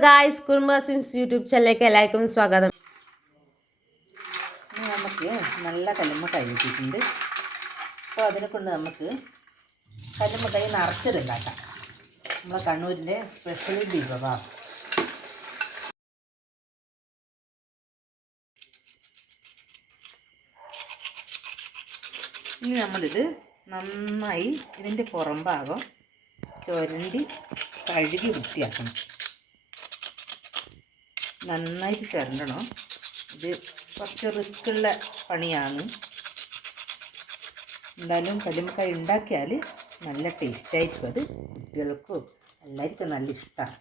Guys, കുർമസിൻസ് YouTube ചാനലിലേക്ക് എല്ലാവർക്കും സ്വാഗതം. നമുക്ക് നല്ല കല്ലുമ്മക്കായ് കിട്ടിയിട്ടുണ്ട്. അപ്പോൾ അതിനെ കൊണ്ട് നമുക്ക് കല്ലുമ്മക്കായ് നിറച്ചതുണ്ടാക്കാം. നമ്മളെ കണ്ണൂരിൻ്റെ സ്പെഷ്യൽ വിഭവം. ഇനി നമ്മളിത് നന്നായി ഇതിൻ്റെ പുറം ഭാഗം ചുരണ്ടി കഴുകി വൃത്തിയാക്കണം. നന്നായിട്ട് ചുരണ്ടണം. ഇത് കുറച്ച് റിസ്ക്കുള്ള പണിയാണ്. എന്തായാലും കല്ലുമ്മക്കായ് ഉണ്ടാക്കിയാൽ നല്ല ടേസ്റ്റായിരിക്കും. അത് കുട്ടികൾക്കും എല്ലാവർക്കും നല്ല ഇഷ്ടമാണ്.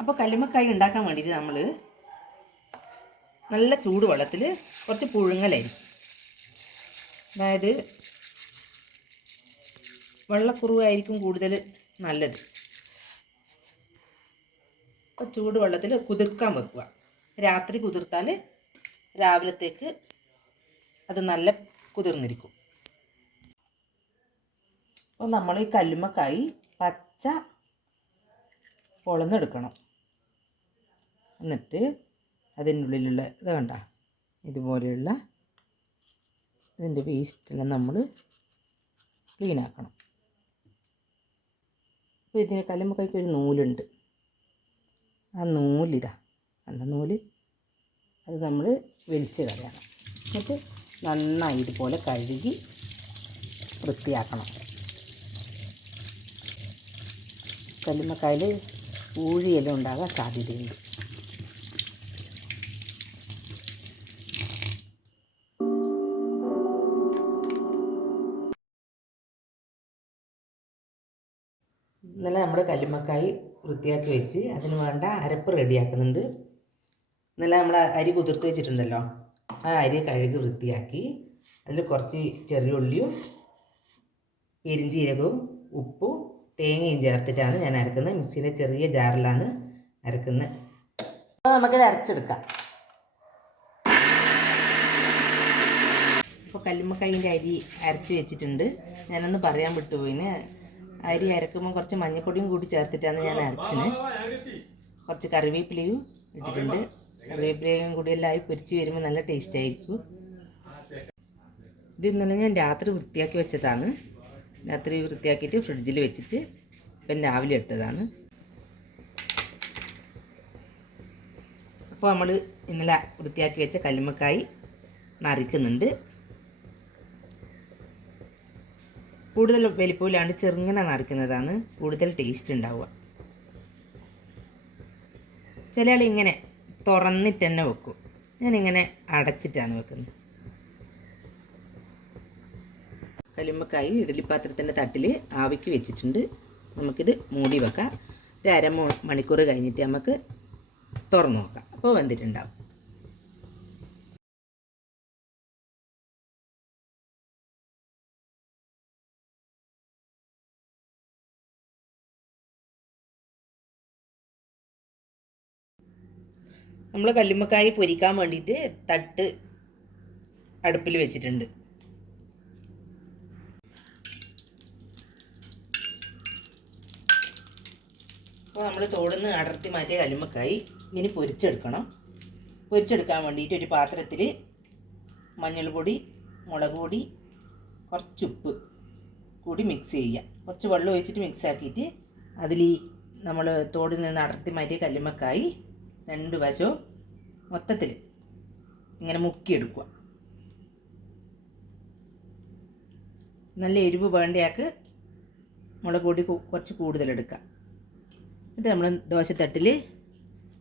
അപ്പോൾ കല്ലുമ്മക്കായ് ഉണ്ടാക്കാൻ വേണ്ടിയിട്ട് നമ്മൾ നല്ല ചൂട് വെള്ളത്തിൽ കുറച്ച് പുഴുങ്ങലായിരിക്കും. അതായത് വെള്ളക്കുറുവായിരിക്കും കൂടുതൽ നല്ലത്. അപ്പോൾ ചൂട് വെള്ളത്തിൽ കുതിർക്കാൻ വെക്കുക. രാത്രി കുതിർത്താൽ രാവിലത്തേക്ക് അത് നല്ല കുതിർന്നിരിക്കും. അപ്പോൾ നമ്മൾ ഈ കല്ലുമ്മക്കായ് പച്ച പൊളന്നെടുക്കണം. എന്നിട്ട് അതിൻ്റെ ഉള്ളിലുള്ള ഇത് കണ്ട ഇതുപോലെയുള്ള ഇതിൻ്റെ വേസ്റ്റെല്ലാം നമ്മൾ ക്ലീനാക്കണം. അപ്പോൾ ഇതിന് കല്ലുമ്മക്കായ്ക്ക് ഒരു നൂലുണ്ട്. ആ നൂലിതാ കണ്ട നൂല്, അത് നമ്മൾ വലിച്ച് കളയണം. എന്നിട്ട് നന്നായി ഇതുപോലെ കഴുകി വൃത്തിയാക്കണം. കല്ലുമ്മക്കായിൽ ഊഴിയെല്ലാം ഉണ്ടാകാൻ സാധ്യതയുണ്ട്. ഇന്നലെ നമ്മൾ കല്ലുമ്മക്കായ് വൃത്തിയാക്കി വെച്ച് അതിന് വേണ്ട അരപ്പ് റെഡിയാക്കുന്നുണ്ട്. ഇന്നലെ നമ്മൾ അരി കുതിർത്ത് വെച്ചിട്ടുണ്ടല്ലോ, ആ അരി കഴുകി വൃത്തിയാക്കി അതിൽ കുറച്ച് ചെറിയ ഉള്ളിയും പെരിഞ്ചീരകവും ഉപ്പും തേങ്ങയും ചേർത്തിട്ടാണ് ഞാൻ അരക്കുന്നത്. മിക്സിയിലെ ചെറിയ ജാറിലാണ് അരക്കുന്നത്. അപ്പോൾ നമുക്കിത് അരച്ചെടുക്കാം. അപ്പോൾ കല്ലുമ്മക്കായിൻ്റെ അരി അരച്ച് വെച്ചിട്ടുണ്ട്. ഞാനൊന്ന് പറയാൻ വിട്ടുപോയിന്. അരി അരക്കുമ്പോൾ കുറച്ച് മഞ്ഞൾപ്പൊടിയും കൂടി ചേർത്തിട്ടാണ് ഞാൻ അരച്ചത്. കുറച്ച് കറിവേപ്പിലയും ഇട്ടിട്ടുണ്ട്. കറിവേപ്പിലയും കൂടി എല്ലാം പൊരിച്ച് വരുമ്പോൾ നല്ല ടേസ്റ്റ് ആയിരിക്കും. ഇത് ഇന്നലെ ഞാൻ രാത്രി വൃത്തിയാക്കി വെച്ചതാണ്. രാത്രി വൃത്തിയാക്കിയിട്ട് ഫ്രിഡ്ജിൽ വെച്ചിട്ട് ഇപ്പം രാവിലെ എടുത്തതാണ്. അപ്പോൾ നമ്മൾ ഇന്നലെ വൃത്തിയാക്കി വെച്ച കല്ലുമ്മക്കായ് നറിക്കുന്നുണ്ട്. കൂടുതൽ വലിപ്പമില്ലാണ്ട് ചെറുങ്ങനെ നറിക്കുന്നതാണ് കൂടുതൽ ടേസ്റ്റ് ഉണ്ടാവുക. ചില ആൾ ഇങ്ങനെ തുറന്നിട്ട് തന്നെ വെക്കും. ഞാനിങ്ങനെ അടച്ചിട്ടാണ് വെക്കുന്നത്. കല്ലുമ്മക്കായ് ഇഡ്ഡലിപ്പാത്രത്തിൻ്റെ തട്ടിൽ ആവിക്ക് വെച്ചിട്ടുണ്ട്. നമുക്കിത് മൂടി വെക്കാം. ഒരു മണിക്കൂർ കഴിഞ്ഞിട്ട് നമുക്ക് തുറന്നു നോക്കാം. അപ്പോൾ വെന്തിട്ടുണ്ടാവും. നമ്മൾ കല്ലുമ്മക്കായ് പൊരിക്കാൻ വേണ്ടിയിട്ട് തട്ട് അടുപ്പിൽ വെച്ചിട്ടുണ്ട്. അപ്പോൾ നമ്മൾ തോടുന്ന് അടർത്തി മാറ്റിയ കല്ലുമ്മക്കായ് ഇനി പൊരിച്ചെടുക്കണം. പൊരിച്ചെടുക്കാൻ വേണ്ടിയിട്ട് ഒരു പാത്രത്തിൽ മഞ്ഞൾപ്പൊടി, മുളക് പൊടി, കുറച്ചുപ്പ് കൂടി മിക്സ് ചെയ്യുക. കുറച്ച് വെള്ളം ഒഴിച്ചിട്ട് മിക്സ് ആക്കിയിട്ട് അതിൽ നമ്മൾ തോടിൽ നിന്ന് അടർത്തി മാറ്റിയ കല്ലുമ്മക്കായ് രണ്ട് വശവും മൊത്തത്തിൽ ഇങ്ങനെ മുക്കിയെടുക്കുക. നല്ല എരിവ് വേണ്ടയാൾക്ക് മുളക് പൊടി കുറച്ച് കൂടുതലെടുക്കുക. എന്നിട്ട് നമ്മൾ ദോശത്തട്ടിൽ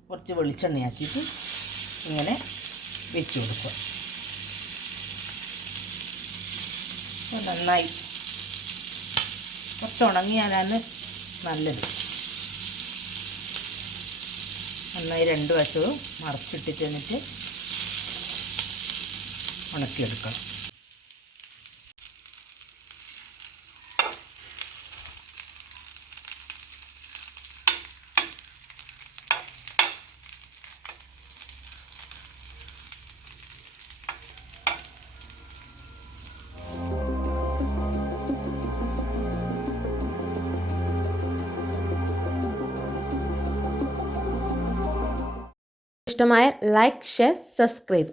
കുറച്ച് വെളിച്ചെണ്ണയാക്കിയിട്ട് ഇങ്ങനെ വെച്ച് കൊടുക്കുക. നന്നായി കുറച്ച് ഉണങ്ങിയാലാണ് നല്ലത്. നന്നായി രണ്ട് വശവും മറച്ചിട്ടിട്ട് എന്നിട്ട് ഉണക്കിയെടുക്കണം. ഇഷ്ടമായ ലൈക്ക്, ഷെയർ, സബ്സ്ക്രൈബ്.